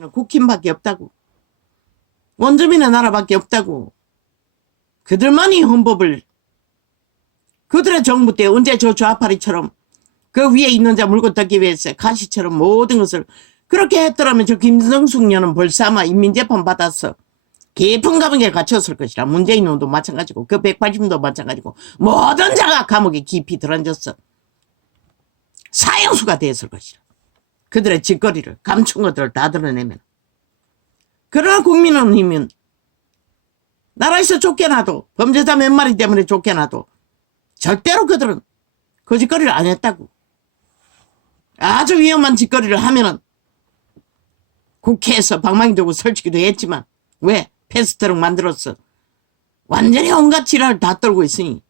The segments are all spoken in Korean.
국힘밖에 없다고. 원주민의 나라밖에 없다고. 그들만이 헌법을, 그들의 정부 때 언제 저 좌파리처럼 그 위에 있는 자 물고 뜯기 위해서 가시처럼 모든 것을 그렇게 했더라면 저 김성숙 년은 벌써 아마 인민재판 받아서 깊은 감옥에 갇혔을 것이라. 문재인 놈도 마찬가지고 그 180도 마찬가지고 모든 자가 감옥에 깊이 들어앉았어. 사형수가 되었을 것이라. 그들의 짓거리를 감춘 것들을 다 드러내면. 그러나 국민의힘은 나라에서 쫓겨나도 범죄자 몇 마리 때문에 쫓겨나도 절대로 그들은 그 짓거리를 안 했다고. 아주 위험한 짓거리를 하면은 국회에서 방망이 들고 설치기도 했지만 왜? 패스트트럭 만들었어. 완전히 온갖 지랄을 다 떨고 있으니.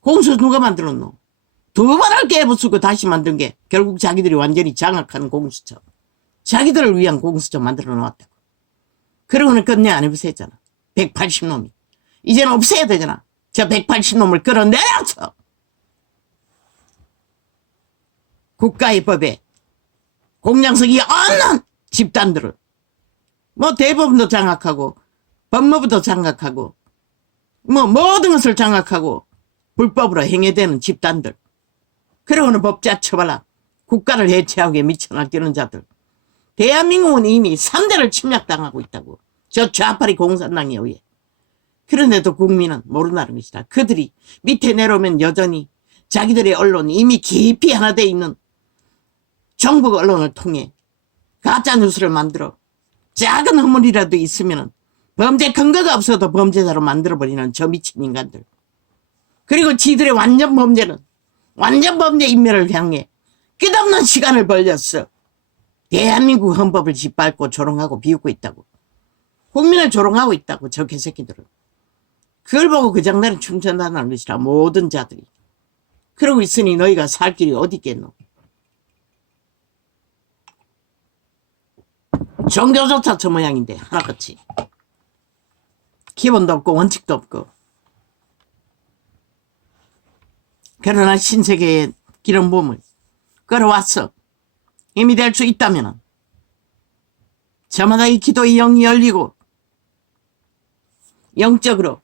공수 누가 만들었노? 두 번을 깨부수고 다시 만든 게 결국 자기들이 완전히 장악하는 공수처. 자기들을 위한 공수처 만들어 놓았다고. 그러고는 끝내 안 해보세요잖아. 180놈이. 이제는 없애야 되잖아. 저 180놈을 끌어내려서 국가의 법에 공장성이 없는 집단들을 뭐 대법원도 장악하고 법무부도 장악하고 뭐 모든 것을 장악하고 불법으로 행해되는 집단들. 그러고는 법자 처벌라 국가를 해체하기에 미쳐날뛰는 자들. 대한민국은 이미 3대를 침략당하고 있다고. 저 좌파리 공산당에 의해. 그런데도 국민은 모른다는 것이다. 그들이 밑에 내려오면 여전히 자기들의 언론이 이미 깊이 하나 돼 있는 정부 언론을 통해 가짜뉴스를 만들어 작은 허물이라도 있으면 범죄 근거가 없어도 범죄자로 만들어버리는 저 미친 인간들. 그리고 지들의 완전 범죄는 완전 범죄 인멸을 향해 끝없는 시간을 벌렸어. 대한민국 헌법을 짓밟고 조롱하고 비웃고 있다고. 국민을 조롱하고 있다고 저 개새끼들은. 그걸 보고 그 장난에 춤춘다는 것이라 모든 자들이. 그러고 있으니 너희가 살 길이 어디 있겠노. 종교조차 저 모양인데 하나같이. 기본도 없고 원칙도 없고. 그러나 신세계의 기름붐을 끌어왔어. 힘이 될 수 있다면 저마다 이 기도의 영이 열리고 영적으로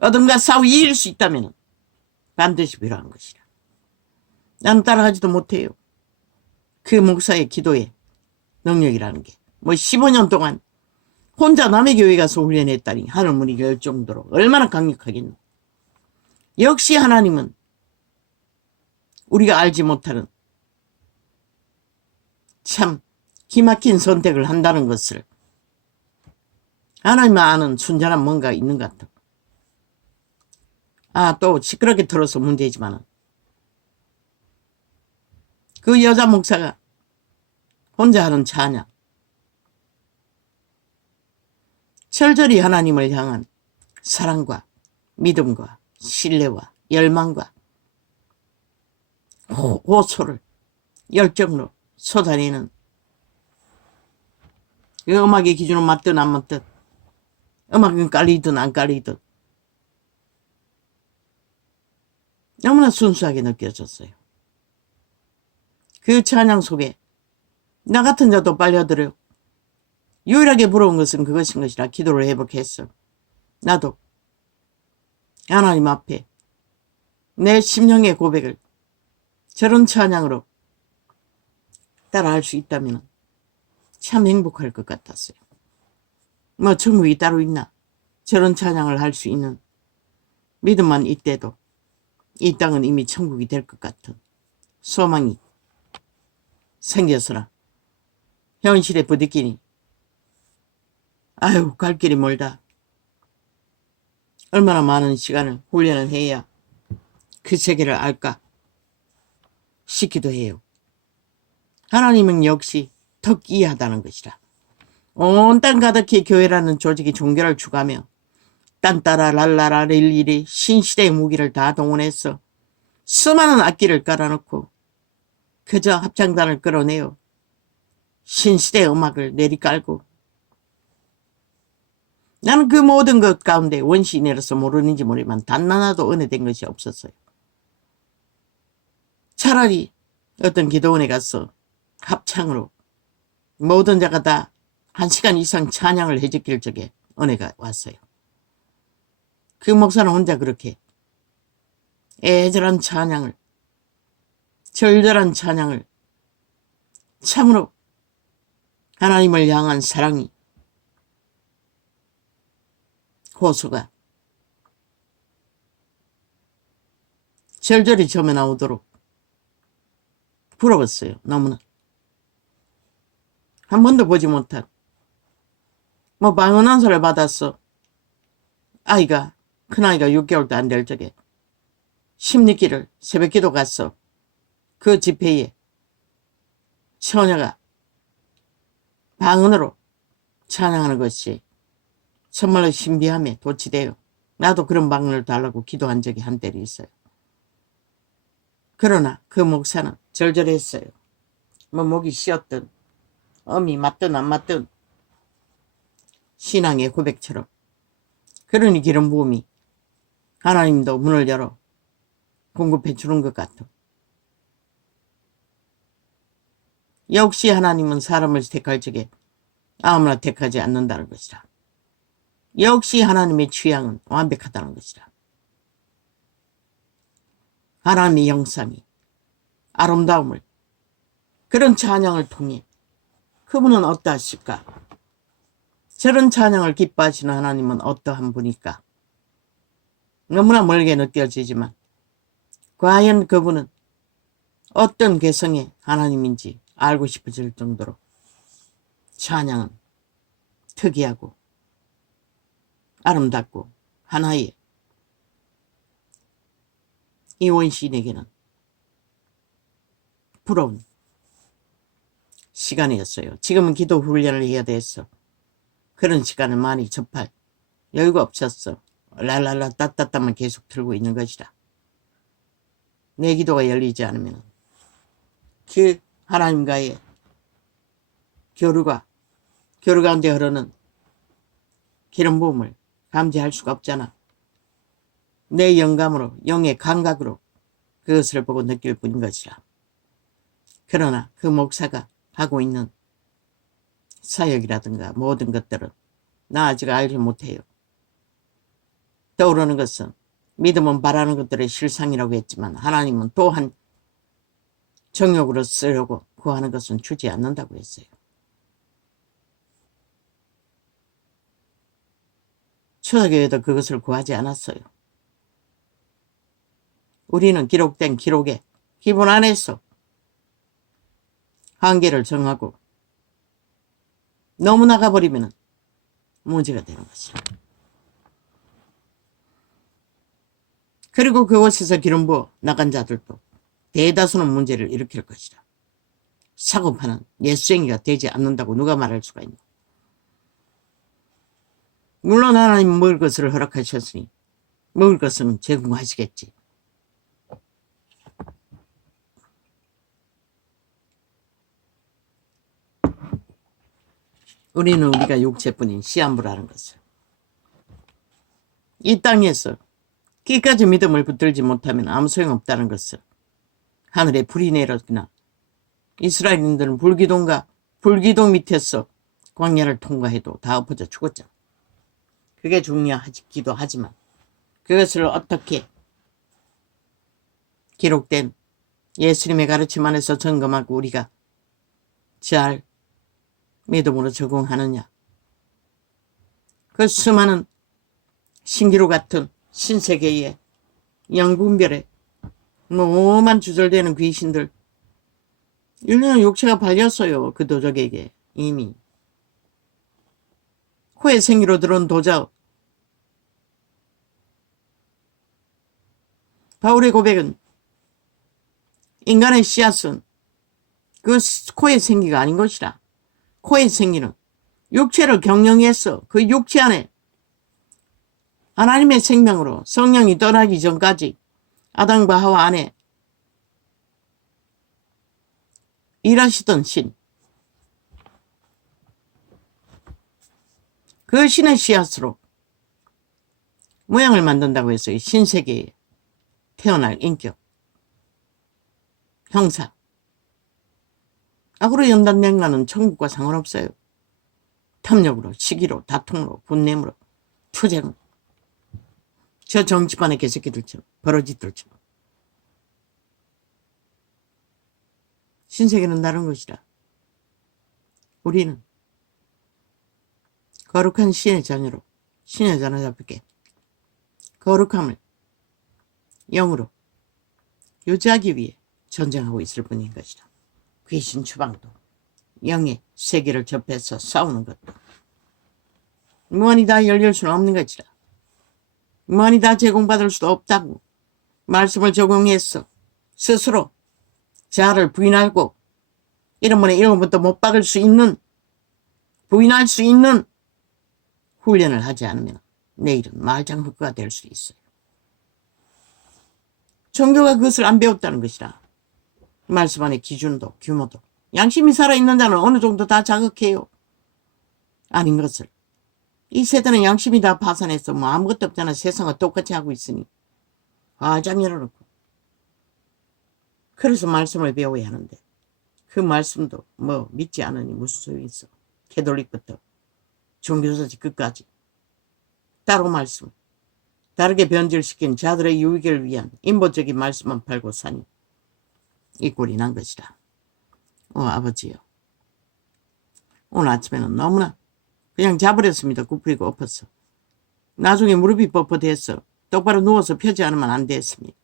어둠과 싸워 이길 수 있다면 반드시 필요한 것이라. 나는 따라가지도 못해요. 그 목사의 기도의 능력이라는 게. 뭐 15년 동안 혼자 남의 교회 가서 훈련했다니 하늘문이 열 정도로 얼마나 강력하겠노. 역시 하나님은 우리가 알지 못하는 참 기막힌 선택을 한다는 것을 하나님만 아는 순전한 뭔가 있는 것 같아. 아, 또 시끄럽게 들어서 문제지만은 그 여자 목사가 혼자 하는 찬양, 철저히 하나님을 향한 사랑과 믿음과 신뢰와 열망과 호소를 열정으로 쏟아내는 그 음악의 기준은 맞든 안 맞든 음악은 깔리든 안 깔리든 너무나 순수하게 느껴졌어요. 그 찬양 속에 나 같은 자도 빨려들어 유일하게 부러운 것은 그것인 것이라 기도를 회복했어. 나도 하나님 앞에 내 심령의 고백을 저런 찬양으로 따라할 수 있다면 참 행복할 것 같았어요. 뭐 천국이 따로 있나. 저런 찬양을 할 수 있는 믿음만 있대도 이 땅은 이미 천국이 될 것 같은 소망이 생겨서라 현실에 부딪히니 아유 갈 길이 멀다. 얼마나 많은 시간을 훈련을 해야 그 세계를 알까 싶기도 해요. 하나님은 역시 특이하다는 것이라. 온 땅 가득히 교회라는 조직이 종교를 추구하며 딴따라 랄라라 릴리리 신시대의 무기를 다 동원해서 수많은 악기를 깔아놓고 그저 합창단을 끌어내어 신시대의 음악을 내리깔고 나는 그 모든 것 가운데 원시인이라서 모르는지 모르지만 단 하나도 은혜된 것이 없었어요. 차라리 어떤 기도원에 가서 합창으로 모든 자가 다 1시간 이상 찬양을 해제길 적에 은혜가 왔어요. 그 목사는 혼자 그렇게 애절한 찬양을, 절절한 찬양을, 참으로 하나님을 향한 사랑이, 호소가 절절히 점에 나오도록 부러웠어요. 너무나. 한 번도 보지 못한 방언한사를 받았어. 큰아이가 6개월도 안 될 적에 십리기를 새벽기도 갔어. 그 집회에 처녀가 방언으로 찬양하는 것이 정말로 신비함에 도취돼요. 나도 그런 방언을 달라고 기도한 적이 한때도 있어요. 그러나 그 목사는 절절했어요. 목이 쉬었든 음이 맞든 안 맞든 신앙의 고백처럼. 그러니 기름 부음이 하나님도 문을 열어 공급해 주는 것 같아. 역시 하나님은 사람을 택할 적에 아무나 택하지 않는다는 것이라. 역시 하나님의 취향은 완벽하다는 것이라. 하나님의 형상이, 아름다움을, 그런 찬양을 통해 그분은 어떠하실까? 저런 찬양을 기뻐하시는 하나님은 어떠한 분일까? 너무나 멀게 느껴지지만 과연 그분은 어떤 개성의 하나님인지 알고 싶어질 정도로 찬양은 특이하고 아름답고 하나의 이원 시인에게는 부러운 시간이었어요. 지금은 기도 훈련을 해야 됐어. 그런 시간을 많이 접할 여유가 없었어. 랄랄라 따따따만 계속 틀고 있는 것이라. 내 기도가 열리지 않으면 그 하나님과의 교류 가운데 흐르는 기름 부음을 감지할 수가 없잖아. 내 영감으로, 영의 감각으로 그것을 보고 느낄 뿐인 것이라. 그러나 그 목사가 하고 있는 사역이라든가 모든 것들은 나 아직 알지 못해요. 떠오르는 것은 믿음은 바라는 것들의 실상이라고 했지만 하나님은 또한 정욕으로 쓰려고 구하는 것은 주지 않는다고 했어요. 초대교회도 그것을 구하지 않았어요. 우리는 기록된 기록에 기본 안에서 한계를 정하고 너무 나가버리면 문제가 되는 것이라. 그리고 그곳에서 기름 부어 나간 자들도 대다수는 문제를 일으킬 것이라. 사고파는 예수쟁이가 되지 않는다고 누가 말할 수가 있나. 물론 하나님은 먹을 것을 허락하셨으니 먹을 것은 제공하시겠지. 우리는 우리가 육체뿐인 시한부라는 것을, 이 땅에서 끝까지 믿음을 붙들지 못하면 아무 소용없다는 것을 하늘에 불이 내렸으나 이스라엘인들은 불기둥 밑에서 광야를 통과해도 다 엎어져 죽었잖아. 그게 중요하기도 하지만 그것을 어떻게 기록된 예수님의 가르침 안에서 점검하고 우리가 잘 믿음으로 적응하느냐. 그 수많은 신기루 같은 신세계의 영분별에 오만 주절되는 귀신들, 인류는 육체가 발렸어요. 그 도적에게 이미. 코에 생기로 들어온 도적. 바울의 고백은 인간의 씨앗은 그 코의 생기가 아닌 것이라. 코의 생기는 육체를 경영해서 그 육체 안에 하나님의 생명으로 성령이 떠나기 전까지 아담과 하와 안에 일하시던 신, 그 신의 씨앗으로 모양을 만든다고 해서 신세계에 태어날 인격, 형사, 악으로 연단된 거는 천국과 상관없어요. 탐욕으로, 시기로, 다툼으로, 분냄으로, 투쟁으로. 저 정치판의 개새끼들처럼, 버러지들처럼. 신세계는 다른 것이라. 우리는 거룩한 신의 자녀로, 신의 자녀답게 거룩함을 영으로 유지하기 위해 전쟁하고 있을 뿐인 것이다. 귀신 추방도 영의 세계를 접해서 싸우는 것도 무한히 다 열릴 수는 없는 것이라. 무한히 다 제공받을 수도 없다고 말씀을 적용해서 스스로 자아를 부인하고 이런 번에 이런 것부터 못 박을 수 있는, 부인할 수 있는 훈련을 하지 않으면 내일은 말장흑과가 될 수 있어요. 종교가 그것을 안 배웠다는 것이라. 말씀 안에 기준도 규모도 양심이 살아있는 자는 어느 정도 다 자극해요. 아닌 것을. 이 세대는 양심이 다 파산해서 뭐 아무것도 없잖아. 세상을 똑같이 하고 있으니 화장 열어놓고. 그래서 말씀을 배워야 하는데 그 말씀도 뭐 믿지 않으니 무슨 소용이 있어. 캐톨릭부터 종교사지 끝까지 따로 말씀, 다르게 변질시킨 자들의 유익을 위한 인본적인 말씀만 팔고 사니 이 꼴이 난 것이다. 아버지요, 오늘 아침에는 너무나 그냥 자버렸습니다. 굽히고 엎어서. 나중에 무릎이 뻣뻣해서 똑바로 누워서 펴지 않으면 안 됐습니다.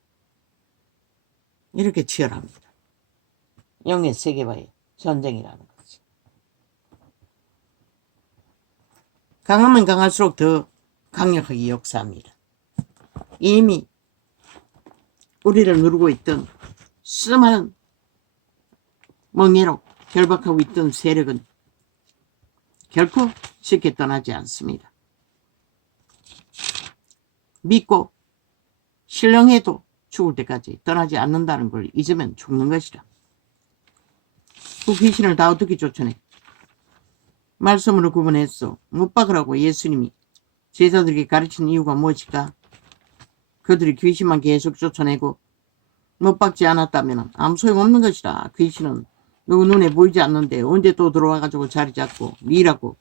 이렇게 치열합니다. 영의 세계와의 전쟁이라는 거지. 강하면 강할수록 더 강력하게 역사합니다. 이미 우리를 누르고 있던 수많은 멍해로 결박하고 있던 세력은 결코 쉽게 떠나지 않습니다. 믿고 신령해도 죽을 때까지 떠나지 않는다는 걸 잊으면 죽는 것이라. 그 귀신을 다 어떻게 쫓아내? 말씀으로 구분했어. 못 박으라고 예수님이 제자들에게 가르친 이유가 무엇일까? 그들이 귀신만 계속 쫓아내고 못 박지 않았다면 아무 소용없는 것이라. 귀신은 누구 눈에 보이지 않는데 언제 또 들어와가지고 자리 잡고 니라고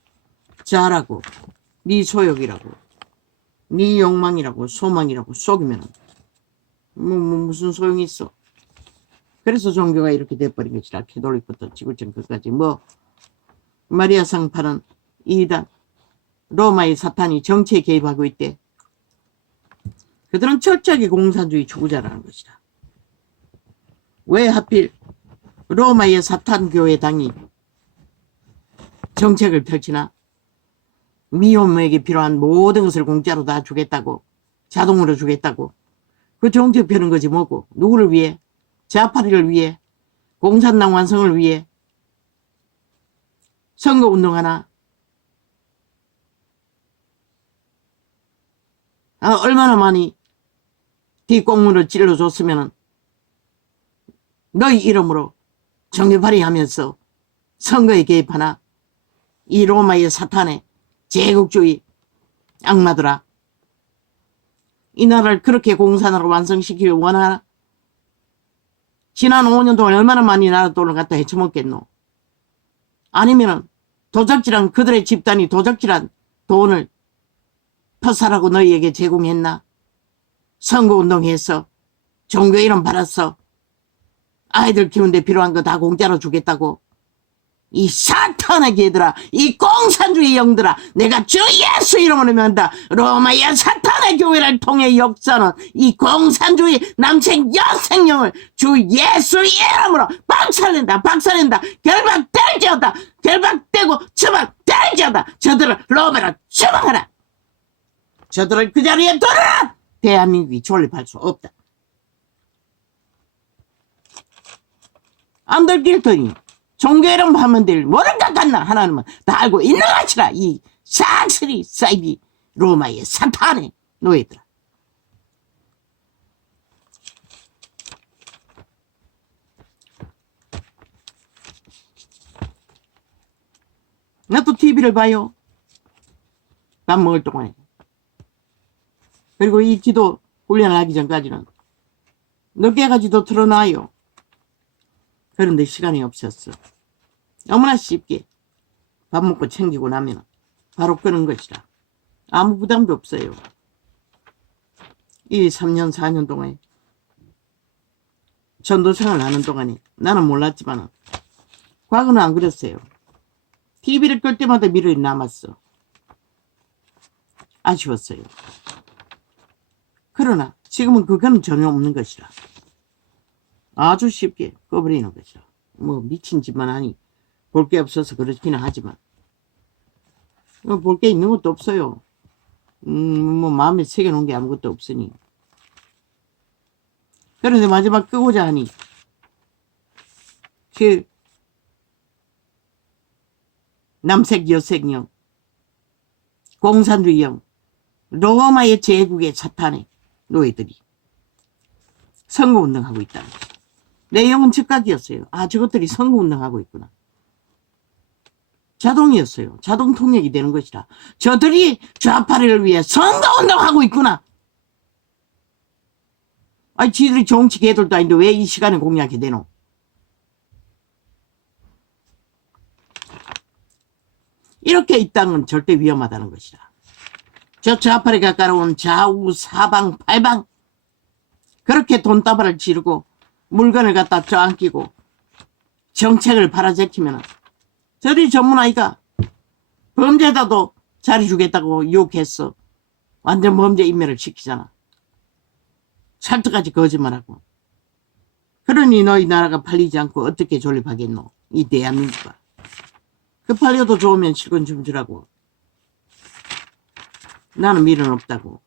자라고 니 소욕이라고 니 욕망이라고 소망이라고 속이면 무슨 소용이 있어. 그래서 종교가 이렇게 돼버린 것이라. 캐톨릭부터 지구촌 끝까지 마리아 상파는 이단 로마의 사탄이 정치에 개입하고 있대. 그들은 철저하게 공산주의 추구자라는 것이다. 왜 하필 로마의 사탄교회당이 정책을 펼치나? 미혼모에게 필요한 모든 것을 공짜로 다 주겠다고, 자동으로 주겠다고. 그 정책 펴는 거지 뭐고. 누구를 위해? 자파리를 위해? 공산당 완성을 위해? 선거운동하나? 얼마나 많이 뒷공문을 찔러줬으면 너희 이름으로 정규발의 하면서 선거에 개입하나? 이 로마의 사탄의 제국주의 악마들아, 이 나라를 그렇게 공산으로 완성시키길 원하나? 지난 5년 동안 얼마나 많이 나라 돈을 갖다 헤쳐먹겠노? 아니면은 도적질한 그들의 집단이 도적질한 돈을 퍼사라고 너희에게 제공했나? 선거운동해서 종교 이름 받았어. 아이들 키우는데 필요한 거 다 공짜로 주겠다고. 이 사탄의 개들아, 이 공산주의 영들아, 내가 주 예수 이름으로 명한다. 로마의 사탄의 교회를 통해 역사는 이 공산주의 남생 여생령을 주 예수 이름으로 박살낸다. 결박될지어다. 결박되고 처박될지어다. 저들을 로마로 처방하라. 저들을 그 자리에 둬라. 대한민국이 존립할 수 없다. 안 들킬 터니 종교 이름 하면 될 모를 것 같나? 하나님은 다 알고 있는 것이라. 이 싹쓸이 사이비 로마의 사탄의 노예들아. 나 또 TV를 봐요. 밥 먹을 동안에. 그리고 이 기도 훈련을 하기 전까지는 늦게까지도 틀어놔요. 그런데 시간이 없었어. 너무나 쉽게 밥 먹고 챙기고 나면 바로 끄는 것이라. 아무 부담도 없어요. 이 3년 4년 동안에 전도생을 하는 동안에 나는 몰랐지만 과거는 안 그랬어요. TV를 끌 때마다 미련이 남았어. 아쉬웠어요. 그러나 지금은 그거는 전혀 없는 것이라. 아주 쉽게 꺼버리는 것이라. 뭐 미친 짓만 하니 볼 게 없어서 그렇기는 하지만 볼 게 있는 것도 없어요. 뭐 마음에 새겨놓은 게 아무것도 없으니. 그런데 마지막 끄고자 하니 그 남색 여색령 공산주의형 로마의 제국의 사탄의 노예들이 선거운동하고 있다는 거죠. 내용은 즉각이었어요. 아, 저것들이 선거운동하고 있구나. 자동이었어요. 자동 통역이 되는 것이라. 저들이 좌파를 위해 선거운동하고 있구나. 아니, 지들이 정치 개들도 아닌데 왜 이 시간에 공략해 되노? 이렇게 이 땅은 절대 위험하다는 것이라. 저 좌파에 가까운 좌우 사방 팔방 그렇게 돈다발을 지르고 물건을 갖다 쪄안기고 정책을 팔아제키면 저리 전문아이가 범죄자도 자리 주겠다고 욕했어. 완전 범죄 인멸을 시키잖아. 찰떡같이 거짓말하고. 그러니 너희 나라가 팔리지 않고 어떻게 존립하겠노? 이 대한민국가. 그 팔려도 좋으면 실컷 좀 주라고. 나는 미련 없다고.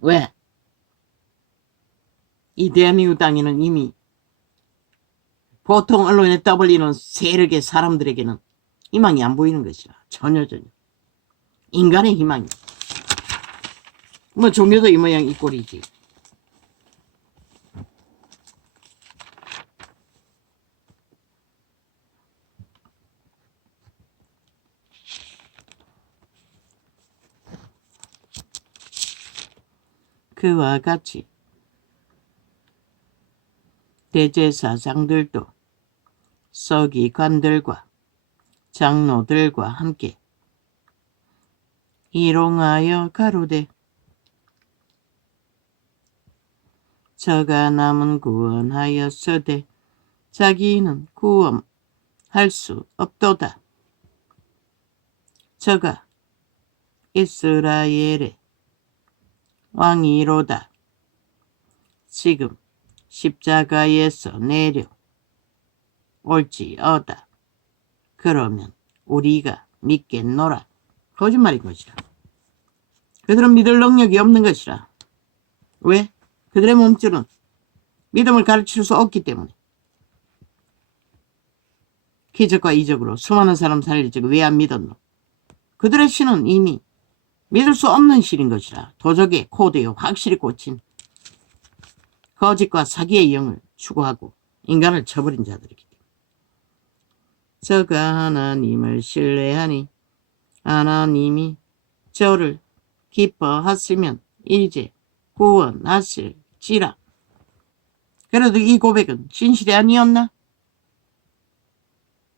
왜? 이 대한민국 땅에는 이미 보통 언론에 떠벌리는 세력의 사람들에게는 희망이 안 보이는 것이라. 전혀. 인간의 희망이. 뭐 종교도 이 모양 이 꼴이지. 그와 같이 대제사장들도 서기관들과 장로들과 함께 일용하여 가로되 저가 남은 구원하였으되 자기는 구원할 수 없도다. 저가 이스라엘의 왕이로다. 지금 십자가에서 내려 올지어다. 그러면 우리가 믿겠노라. 거짓말인 것이라. 그들은 믿을 능력이 없는 것이라. 왜? 그들의 몸줄은 믿음을 가르칠 수 없기 때문에. 기적과 이적으로 수많은 사람 살리지고 왜 안 믿었노? 그들의 신은 이미 믿을 수 없는 신인 것이라. 도적의 코드에 확실히 꽂힌 거짓과 사기의 영을 추구하고 인간을 쳐버린 자들이기 때문에. 저가 하나님을 신뢰하니 하나님이 저를 기뻐하시면 이제 구원하실지라. 그래도 이 고백은 진실이 아니었나?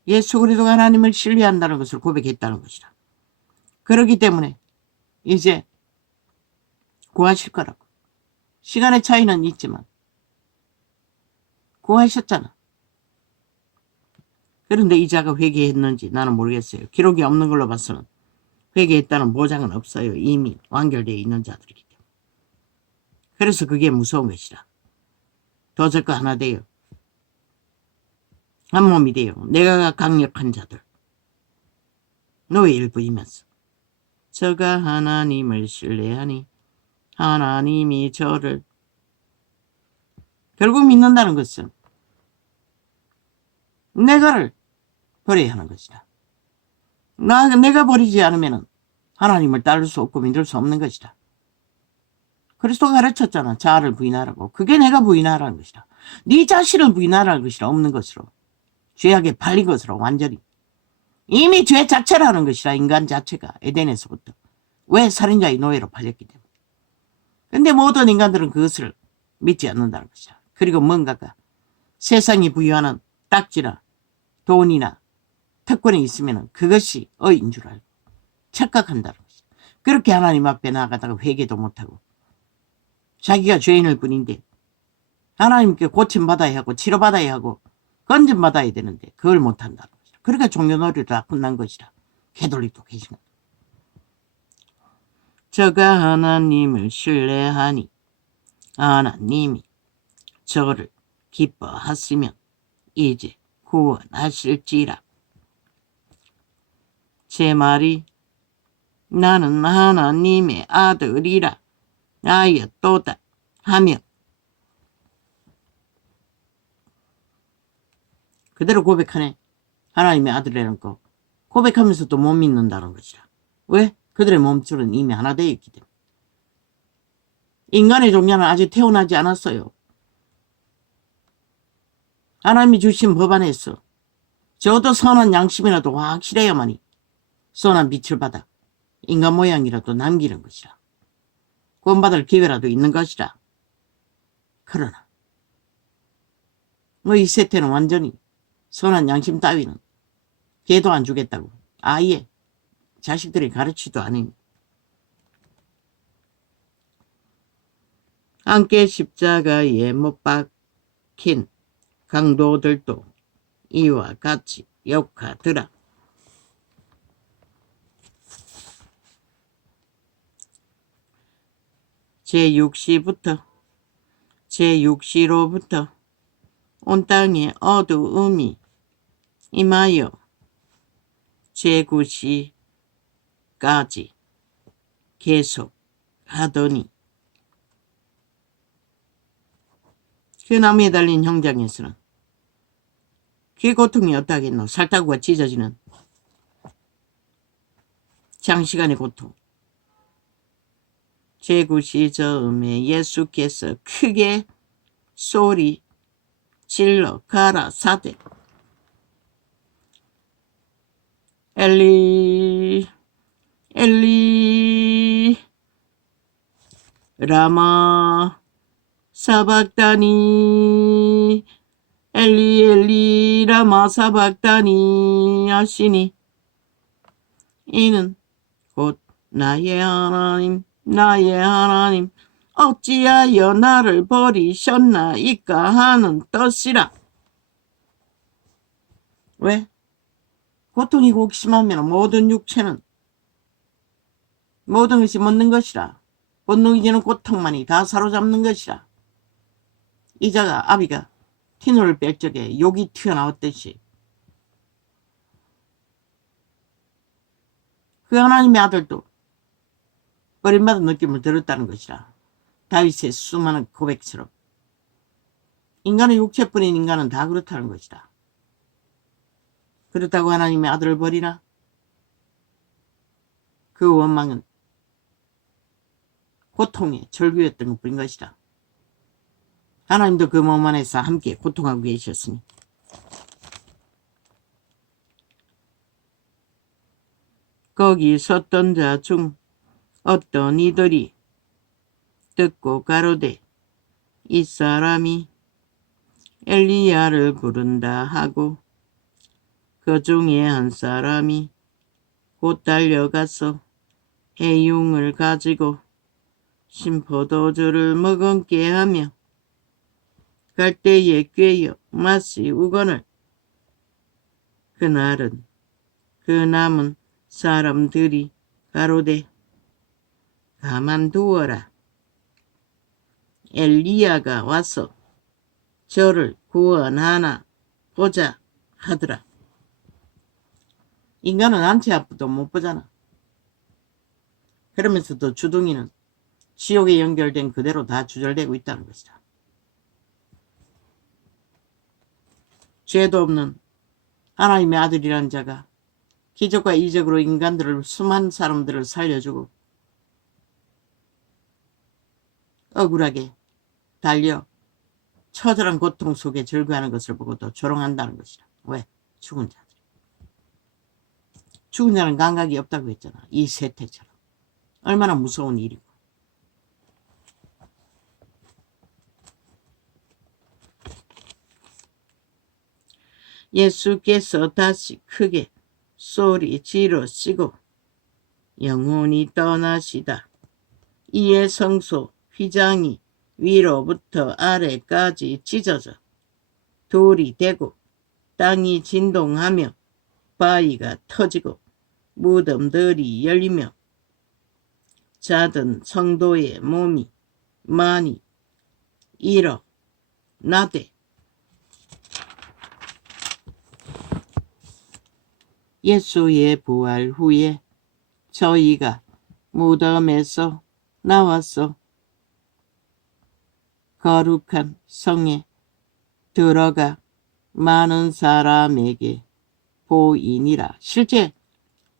예수 그리스도가 하나님을 신뢰한다는 것을 고백했다는 것이라. 그렇기 때문에 이제 구하실 거라고. 시간의 차이는 있지만 구하셨잖아. 그런데 이 자가 회개했는지 나는 모르겠어요. 기록이 없는 걸로 봐서는 회개했다는 보장은 없어요. 이미 완결되어 있는 자들이기 때문에. 그래서 그게 무서운 것이라. 도적과 하나 되어 한 몸이 되어 내가 강력한 자들 노예를 부리면서 저가 하나님을 신뢰하니 하나님이 저를 결국 믿는다는 것은 내가를 버려야 하는 것이다. 내가 버리지 않으면 하나님을 따를 수 없고 믿을 수 없는 것이다. 그리스도가 가르쳤잖아. 자아를 부인하라고. 그게 내가 부인하라는 것이다. 네 자신을 부인하라는 것이라. 없는 것으로. 죄악에 팔린 것으로 완전히. 이미 죄 자체라는 것이라. 인간 자체가 에덴에서부터. 왜? 살인자의 노예로 팔렸기 때문에. 근데 모든 인간들은 그것을 믿지 않는다는 것이라. 그리고 뭔가가 세상이 부여하는 딱지나 돈이나 특권이 있으면 그것이 의인 줄 알고 착각한다는 것이다. 그렇게 하나님 앞에 나아가다가 회개도 못하고 자기가 죄인일 뿐인데 하나님께 고침받아야 하고 치료받아야 하고 건진받아야 되는데 그걸 못한다는 것이다. 그러니까 종교놀이도 다 끝난 것이라. 개돌릭도 계신 거다. 저가 하나님을 신뢰하니 하나님이 저를 기뻐하시면 이제 구원하실지라. 제 말이 나는 하나님의 아들이라 하였도다 하며 그대로 고백하네. 하나님의 아들이라는 거 고백하면서도 못 믿는다는 것이라. 왜? 그들의 몸줄은 이미 하나 되어 있기 때문에. 인간의 종자는 아직 태어나지 않았어요. 하나님이 주신 법 안에서 저도 선한 양심이라도 확실해야만이 선한 빛을 받아 인간 모양이라도 남기는 것이라. 구원받을 기회라도 있는 것이라. 그러나 뭐 이 세태는 완전히 선한 양심 따위는 개도 안 주겠다고 아예 자식들이 가르치도 않으니 함께 십자가에 못 박힌 강도들도 이와 같이 욕하더라. 제6시로부터 온 땅에 어두움이 임하여 제9시까지 계속 하더니 그 나무에 달린 형장에서는 그 고통이 어떠하겠노. 살타구가 찢어지는 장시간의 고통. 제9시 즈음에 예수께서 크게 소리 질러 가라사대 엘리 엘리 라마 사박다니 엘리 엘리 라마 사박다니 하시니 이는 곧 나의 하나님 나의 하나님 어찌하여 나를 버리셨나이까 하는 뜻이라. 왜? 고통이 극심하면 모든 육체는 모든 것이 멎는 것이라. 본능이 주는 고통만이 다 사로잡는 것이라. 이자가 아비가 티노를 뺄 적에 욕이 튀어나왔듯이 그 하나님의 아들도 버림받은 느낌을 들었다는 것이라. 다윗의 수많은 고백처럼 인간의 육체뿐인 인간은 다 그렇다는 것이다. 그렇다고 하나님의 아들을 버리나? 그 원망은 고통의 절규였던 것뿐인 것이다. 하나님도 그 몸 안에서 함께 고통하고 계셨으니 거기 섰던 자 중 어떤 이들이 듣고 가로되 이 사람이 엘리야를 부른다 하고 그 중에 한 사람이 곧 달려가서 해융을 가지고 신포도주를 머금게 하며 갈대에 꿰어 마시우거늘 그날은 그 남은 사람들이 가로되 가만두어라 엘리야가 와서 저를 구원하나 보자 하더라. 인간은 안치 앞도 못 보잖아. 그러면서도 주둥이는 지옥에 연결된 그대로 다 주절되고 있다는 것이다. 죄도 없는 하나님의 아들이라는 자가 기적과 이적으로 인간들을 수많은 사람들을 살려주고 억울하게 달려 처절한 고통 속에 절규하는 것을 보고도 조롱한다는 것이다. 왜? 죽은 자들이. 죽은 자는 감각이 없다고 했잖아. 이 세태처럼. 얼마나 무서운 일이고. 예수께서 다시 크게 소리 지르시고 영혼이 떠나시다. 이에 성소 휘장이 위로부터 아래까지 찢어져 돌이 되고 땅이 진동하며 바위가 터지고 무덤들이 열리며 자던 성도의 몸이 많이 일어나되 예수의 부활 후에 저희가 무덤에서 나와서 거룩한 성에 들어가 많은 사람에게 보이니라. 실제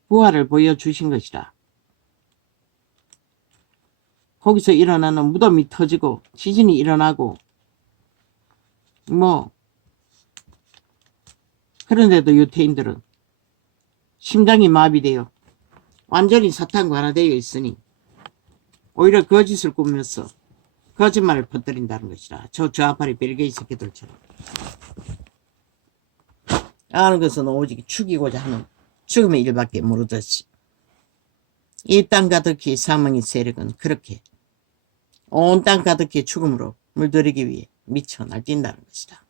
부활을 보여주신 것이라. 거기서 일어나는 무덤이 터지고 지진이 일어나고 그런데도 유태인들은 심장이 마비되어 완전히 사탄과 하나 되어 있으니 오히려 거짓을 꾸며서 거짓말을 퍼뜨린다는 것이라. 저 좌파리 벨기에 새끼들처럼 아는 것은 오직 죽이고자 하는 죽음의 일밖에 모르듯이 이 땅 가득히 사망의 세력은 그렇게 온 땅 가득히 죽음으로 물들이기 위해 미쳐 날뛴다는 것이다.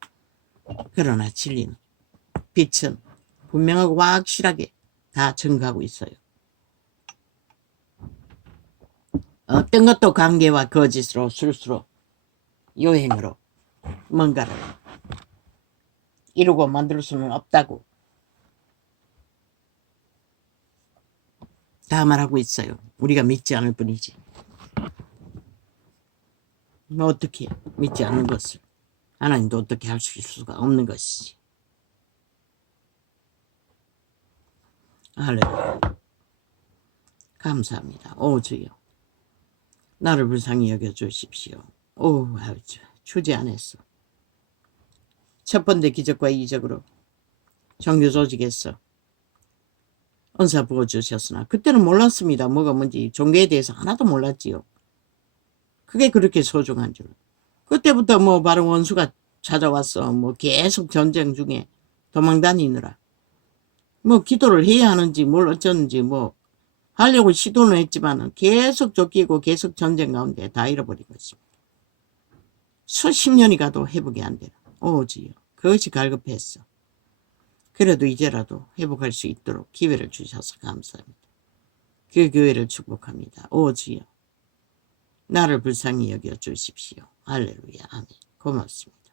그러나 진리는 빛은 분명하고 확실하게 다 증거하고 있어요. 어떤 것도 관계와 거짓으로 술수로 요행으로 뭔가를 이루고 만들 수는 없다고 다 말하고 있어요. 우리가 믿지 않을 뿐이지. 어떻게 믿지 않는 것을 하나님도 어떻게 할 수 있을 수가 없는 것이지. 할렐루야. 감사합니다. 오 주여, 나를 불쌍히 여겨주십시오. 오 주지 않았어. 첫 번째 기적과 이적으로 종교조직에서 은사 부어주셨으나 그때는 몰랐습니다. 뭐가 뭔지 종교에 대해서 하나도 몰랐지요. 그게 그렇게 소중한 줄. 그때부터 바로 원수가 찾아왔어. 계속 전쟁 중에 도망다니느라 기도를 해야 하는지 뭘 어쩌는지 하려고 시도는 했지만 계속 쫓기고 계속 전쟁 가운데 다 잃어버린 것입니다. 수십 년이 가도 회복이 안 되나. 오지요. 그것이 갈급했어. 그래도 이제라도 회복할 수 있도록 기회를 주셔서 감사합니다. 그 교회를 축복합니다. 오지요. 나를 불쌍히 여겨 주십시오. 할렐루야. 아멘. 고맙습니다.